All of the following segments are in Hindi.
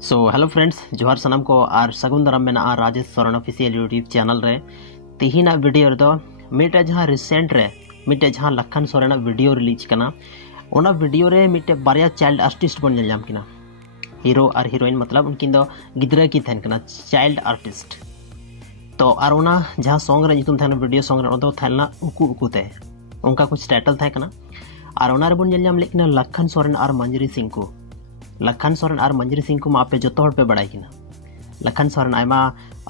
सो हेलो फ्रेंड्स जोहार सनम को और सगुन दाराम में Rajesh Soren official YouTube channel रे तेहिना वीडियो रे मिटे जहाँ रिसेंट रे मिटे जहाँ लखन सोरेन वीडियो रिलीज करना ओना वीडियो रे मिटे बारिया चाइल्ड आर्टिस्ट बन नेल किना हीरो और हीरोइन मतलब उनकिन दो गिद्रा की थैन कना चाइल्ड आर्टिस्ट तो और ओना जहाँ सॉन्ग रे नितुम थैन वीडियो सॉन्ग रे ओदो थैलना उकु उकु ते उनका कुछ टाइटल था कना और ओना रे बन नेल जाम लेकिन लखन सोरेन और मंजरी सिंह को लखन सोरेन और मंजरी सिंह को मापे जो पे बड़ाई किना लखन सोरेन आयमा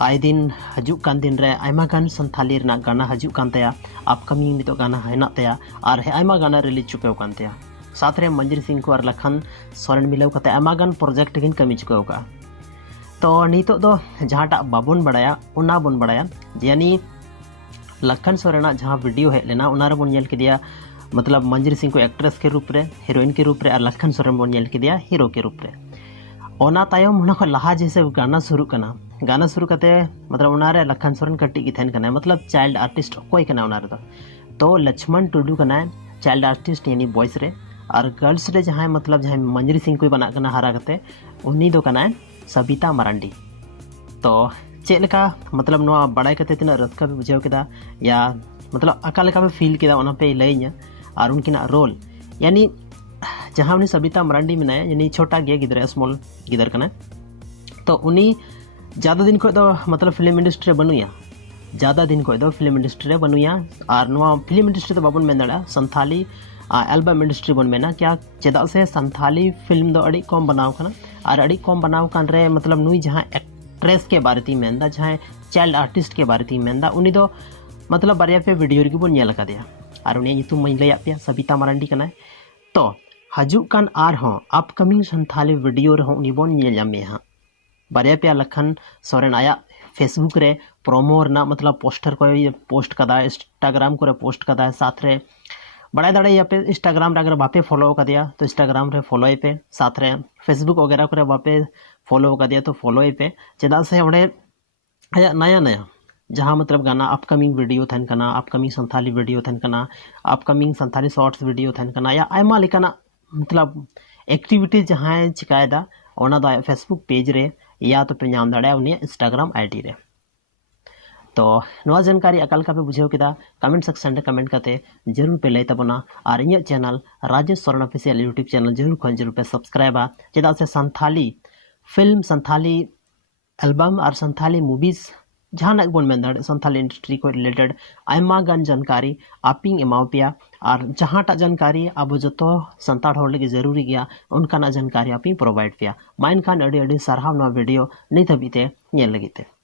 आए दिन हजुक कान दिन रे आयमा गान संथाली रना गाना हजुक कान तया अपकमिंग नितो गाना हेना तया और हे आयमा गाना रिलीज चुके कान तया साथ रे मंजरी सिंह को और लखन सोरेन मिलाव कते आयमा गान प्रोजेक्ट किन कमी चुके का तो नितो दो जहाटा बाबन बड़ाया उना बन बड़ाया यानी लखन सोरेन जहाँ वीडियो हेज लेना उना रे बन नेल किदिया मतलब मंजरी सिंह को एक्ट्रेस के रूप रे हीरोइन के रूप रे और लखन सोरेन बन नेल किदिया हीरो के रूप रे ओना तायम होना को लहा जैसे गाना शुरू करते मतलब उना रे लखन सोरेन कटी की थैन कना मतलब चाइल्ड आर्टिस्ट कोई कना उना रे तो लक्ष्मण टुडू कना चाइल्ड आर्टिस्ट यानी बॉयस रे और गर्ल्स रे जहाँ मतलब जहाँ मंजरी सिंह को बना कना हरा करते उन्हीं दो कना सबिता मरांडी तो चेलका मतलब नोआ बड़ाई करते तना रस्का पे बुझाव केदा या मतलब अकालेका पे फील केदा ओना पे लईnya और उनकिना रोल यानी जहाँ उन्हें सबिता मरांडी में यानी छोटा गया गिदर स्मॉल गिदर कना तो उन्हीं ज़्यादा दिन को मतलब फिल्म इंडस्ट्री बनुया ज़्यादा दिन को फिल्म इंडस्ट्री बनुया और नोआ फिल्म इंडस्ट्री तो बाबन मेन दाड़ा संथाली एल्बम इंडस्ट्री बन मेना क्या चेदा से संथाली फिल्म दो अड़ी कम बनाव कना और अड़ी कम बनाव कान रे मतलब नुई जहाँ एक्ट्रेस के बारे ती मेनदा जहाँ चाइल्ड आर्टिस्ट के बारे ती मेनदा उन्हीं दो मतलब बारिया पे वीडियो री बन नेल कदिया और उन्हें ᱧᱩᱛᱩᱢ मई लैया पे सबिता मरांडी कना तो हजुक कान आर हो अपकमिंग संथाली वीडियो रे उन्हीं बन नेल जामे हां बारिया पे लखन सोरेन आया फेसबुक रे प्रोमो ना मतलब पोस्टर को पोस्ट कदा इंस्टाग्राम को पोस्ट कदा साथ रे बड़ा दाड़े पे इंस्टाग्राम रे अगर बापे फॉलो कर दिया तो इंस्टाग्राम रे फॉलो पे साथ रे फेसबुक वगैरह को बापे फॉलो कर दिया तो फॉलो पे चेदा से ओडे नया नया जहाँ मतलब गाना अपकमिंग वीडियो थैन कना अपकमिंग संथाली वीडियो थैन कना upcoming Santhali shorts video thane कना या आयमा लेकाना मतलब एक्टिविटी जहाँ चिकायदा ओना दो फेसबुक पेज रे या तो पे नाम दाड़ा उन्हें इंस्टाग्राम आईडी रे तो नवा जानकारी अकाल का पे बुझाव केदा कमेंट सेक्शन रे कमेंट करते जरूर पे लई तबना और इन channel Rajesh Soren official YouTube channel जरूर पे सब्सक्राइबा चेदा से संथाली फिल्म संथाली एल्बम और संथाली मूवीज जहाँ बन मेन संथाली इंडस्ट्री को रिलेटेड आयमा गान जानकारी आपिंग एमाव पेया और जहाँटा जानकारी अब जो संताड़ होड़ लगे जरूरी गया उनका जानकारी आपिंग प्रोवाइड पेया माइन खान अड़ी अड़ी सारहाव नवा वीडियो नित हबीते नेल लगी ते।